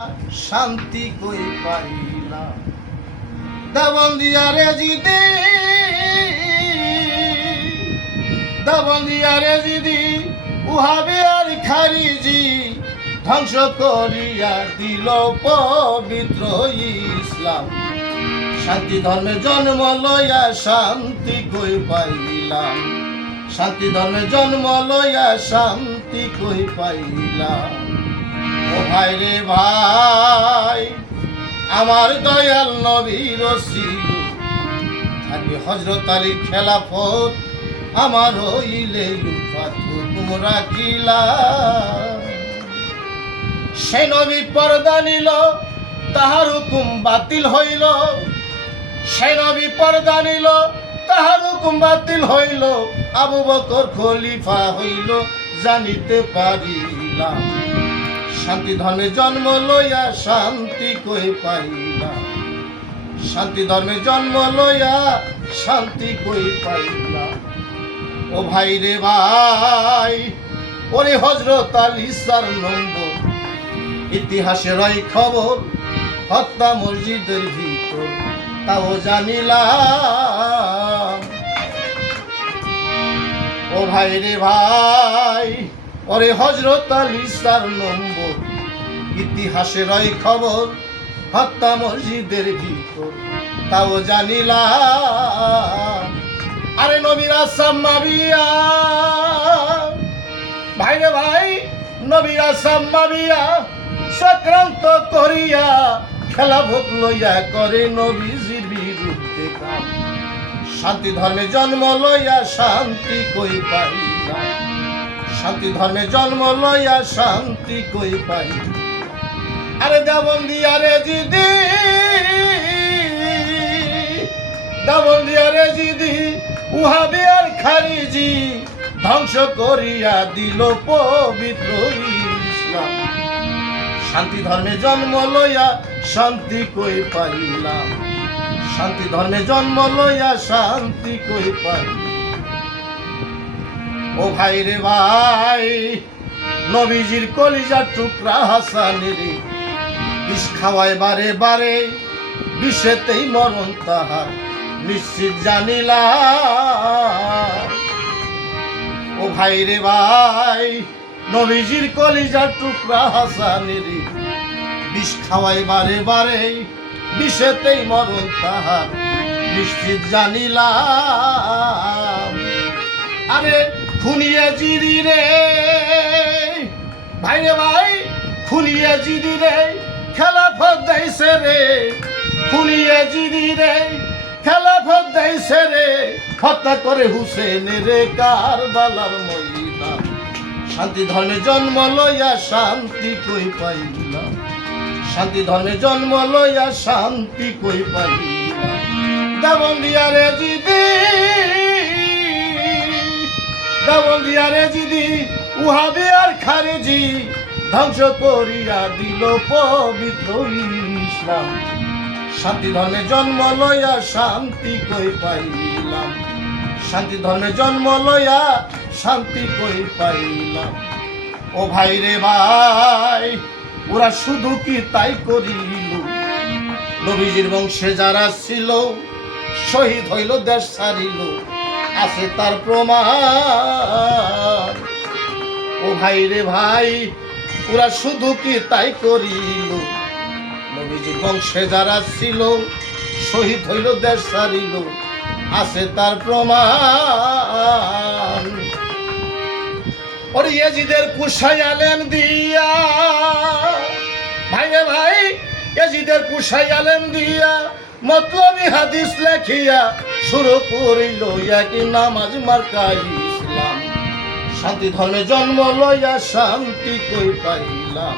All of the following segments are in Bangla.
শান্তি কই পাইলা দাবন্দিয়ারে জিদি দাবন্দিয়ারে জিদি উহাবে আর খারিজি ধ্বংস করিয়া দিল পবিত্র ইসলাম। শান্তি ধর্মে জন্ম লইয়া শান্তি কই পাইলাম, শান্তি ধর্মে জন্ম লইয়া শান্তি কই পাইলাম। ও ভাই রে ভাই, আমার দয়াল নবীর রসিল থাকবে হযরত আলীর খেলাফত, আমার হইলে লুফাত হুকুম রাখিলা। সে নবী পর্দা নিল, তাহার হুকুম বাতিল হইল। সে নবী পর্দা নিল, তাহার হুকুম বাতিল হইল। আবু বকর খলিফা হইল, জানিতে পারিলাম। শান্তি ধর্মে জন্ম লইয়া শান্তি কই পাইলাম, শান্তি ধর্মে জন্ম লইয়া শান্তি কই পাইলাম। ও ভাই রে ভাই, ওরে হযরত আলী 4 নম্বর ইতিহাসের ওই খবর, হত্যা মসজিদের ভিতর তাও জানিলাম। ও ভাই রে ভাই, ওরে হযরত আলী 4 নম্বর ইতিহাসের ওই খবর, হত্যা মসজিদের ভিতর তাও জানিলাম। আরে নবীর আসাম্মাবিয়া, ভাই রে ভাই, নবীর আসাম্মাবিয়া চক্রান্ত করিয়া খেলাফত লইয়া করে নবীজির বিরুদ্ধে কাম। শান্তি ধর্মে জন্ম লইয়া শান্তি কই পাইলাম, শান্তি ধর্মে জন্ম লইয়া শান্তি কই পাইলাম। আরে দাবন্দিয়ারে জিদি, দাবন্দিয়ারে জিদি উহাবে আর খারিজি ধ্বংস করিয়া দিল পবিত্র ইসলাম। শান্তি ধর্মে জন্ম লইয়া শান্তি কই পাইলাম, শান্তি ধর্মে জন্ম লইয়া শান্তি কই পাইলাম। ও ভাই রে ভাই, নবীজির কলিজার টুকরা হাসানের বিষ খাওয়ায় বারে বারে, বিষেতেই মরণ তাহার নিশ্চিত জানিলাম। ও ভাই রে ভাই, নবীজির কলিজার টুকরা হাসানের বিষ খাওয়ায় বারে বারে, বিষেতেই মরণ তাহার নিশ্চিত জানিলাম। আরে খুনিয়ে জিদি রে, ভাই রে ভাই, খুনিয়ে জিদি রে খেলাফত দেইছে রে, খুনিয়ে জিদি রে খেলাফত দেইছে রে, হত্যা করে হুসেন রে কারবালার ময়দান। শান্তি ধর্মে জন্ম লইয়া শান্তি কই পাইলাম, শান্তি ধর্মে জন্ম লইয়া শান্তি কই পাইলাম। দাবন্দিয়ারে জিদি, দাবন্দিয়ারে জিদি উহাবে আর খারিজি ধ্বংস করিয়া দিল পবিত্র ইসলাম। শান্তি ধর্মে জন্ম লইয়া শান্তি কই পাইলাম, শান্তি ধর্মে জন্ম লইয়া শান্তি কই পাইলাম। ও ভাই রে ভাই, ওরা শুধু কি তাই করিল, নবীজির বংশে যারা ছিল শহীদ হইল, দেশ ছাড়িল, আছে তার প্রমাণ। ও ভাই রে ভাই, ওরা শুধু কি তাই করিল, নবীজির বংশে যারা ছিল শহীদ হইল, দেশ ছাড়িল, আছে তার প্রমাণ। ওরে ইয়াজিদের পুষাই আলেম দিয়া, ভাই রে ভাই, ইয়াজিদের পুষাই আলেম দিয়া মতলবি হাদিস লেখিয়া শুরু করিল একই নামাজ মার্কা ইসলাম। শান্তি ধর্মে জন্ম লইয়া শান্তি কই পাইলাম,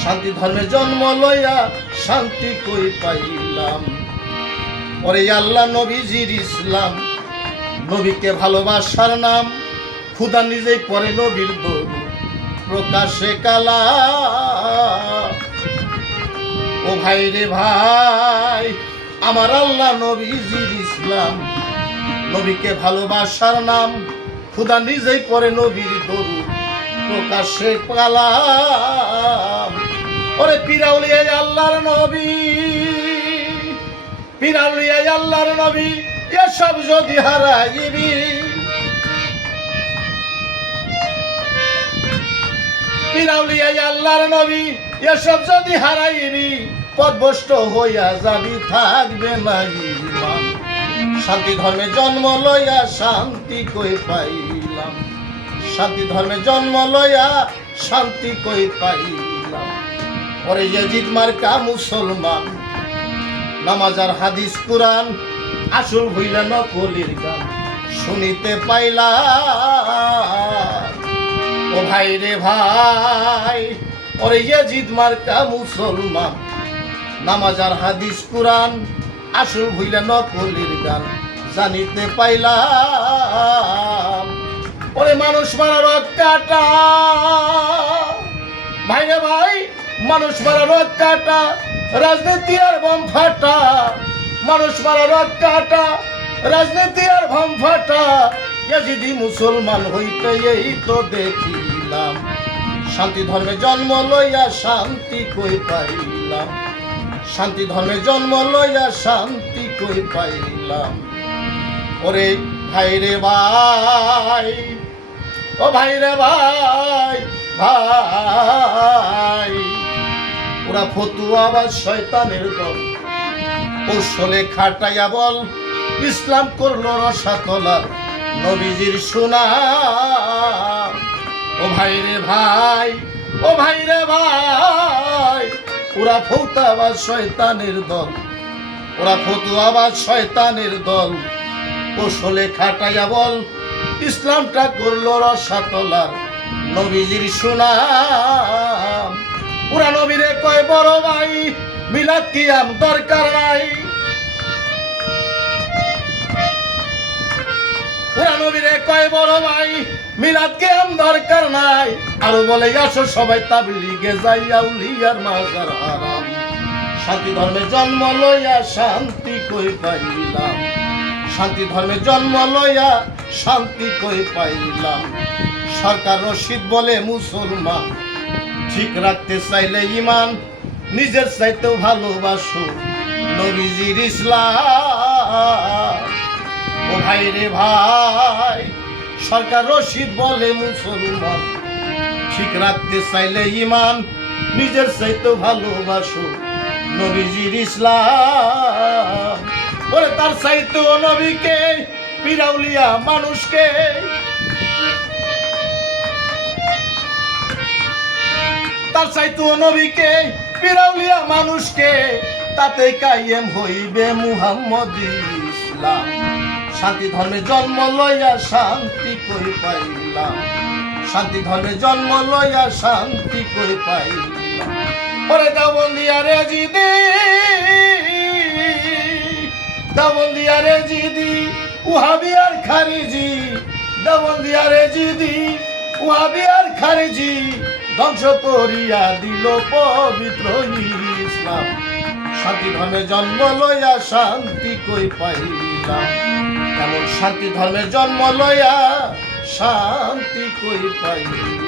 শান্তি ধর্মে জন্ম লইয়া শান্তি কই পাইলাম। ওরে আল্লাহ নবীজির ইসলাম, নবীকে ভালোবাসার নাম, খুদা নিজেই পরে নবীর দরুদ প্রকাশে কালাম। ও ভাই রে ভাই, আমার আল্লাহ নবীজির ইসলাম, নবীকে ভালোবাসার নাম, খুদা নিজেই পরে নবীর দরুদ প্রকাশে কালাম। ওরে পিরাউলিয়া আল্লাহর নবী, পিরাউলিয়া আল্লাহর নবী, এসব যদি হারাইবি, পিরাউলিয়া আল্লাহর নবী, এসব যদি হারাইবি, পথভ্রষ্ট হইয়া যাবি, থাকবে না ঈমান। শান্তি ধর্মে জন্ম লইয়া শান্তি কই পাইলাম, শান্তি ধর্মে জন্ম লইয়া শান্তি কই পাইলাম। ওরে ইয়াজিদ মার্কা মুসলমান, নামাজ আর হাদিস কুরআন আসল হইলা নকলের গান শুনিতে পাইলাম। ও ভাই রে ভাই, ওরে ইয়াজিদ মার্কা মুসলমান, নামাজ আর হাদিস কুরআন আসল হইলা নকলের গান জানিতে পাইলাম। ওরে মানুষ মারা রথ কাটা, ভাই রে ভাই, মানুষ মারা রথ কাটা, রাজনীতি আর বম ফাটা, মানুষ মারা রথ কাটা, রাজনীতি আর বম ফাটা, ইয়াজিদি মুসলমান হইতে এই তো দেখিলাম। শান্তি ধর্মে জন্ম লইয়া শান্তি কই পাইলাম, শান্তি ধর্মে জন্ম লইয়া শান্তি কই পাইলাম। ওরে ভাই রে ভাই, ও ভাই রে ভাই, ভাই, ওরা ফতুয়া বা শয়তানের দল, কৌশলে খাটাইয়া বল ইসলাম করলো রসাতলার নবীজির সুনাম। ও ভাই রে ভাই, ও ভাই রে ভাই, ওরা ফতুয়াবাজ শয়তানের দল, ওরা ফতুয়াবাজ শয়তানের দল, কৌশলে খাটাইয়া বল ইসলামটা করলো রসাতলার নবীজির সুনাম। ওরা নবীরে কয় বড় ভাই, মিলাদ কিয়াম দরকার নাই, ওরা নবীরে কয় বড় ভাই, মিলাদ কিয়াম দরকার নাই। আরো বলে আসো সবাই তাবলীগে যাই, আউলিয়ার মাজার হারাম। শান্তি ধর্মে জন্ম লইয়া শান্তি কই পাইলাম, শান্তি ধর্মে জন্ম লইয়া শান্তি কই পাইলাম। সরকার রশিদ বলে মুসলমান, ঠিক রাখতে চাইলে ঈমান, নিজের চাইতেও ভালোবাসো নবীজির ইসলাম। ও ভাই রে ভাই, সরকার রশিদ বলে মুসলমান, ঠিক রাখতে চাইলে ঈমান, নিজের চাইতেও ভালোবাসো নবীজির ইসলাম। বলে তার চাইতেও নবীকে, পিরাউলিয়া মানুষকে, তার চাইতেও নবীকে, পিরাউলিয়া মানুষকে, তাতে কায়েম হইবে মুহাম্মদী ইসলাম। শান্তি ধর্মে জন্ম লইয়া শান্তি কই পাইলাম, শান্তি ধর্মে জন্ম লইয়া শান্তি কই পাইলাম। ওরে দাবন্দিয়া রে জিদি, দাবন্দিয়া রে জিদি, ওহাবি আর খারিজি, দাবন্দিয়া রে জিদি, ওহাবি আর খারিজি, ধ্বংস করিয়া দিল পবিত্র ইসলাম। শান্তি ধর্মে জন্ম লইয়া শান্তি কই পাইলাম, এমন শান্তি ধর্মে জন্ম লইয়া শান্তি কই পাইলাম।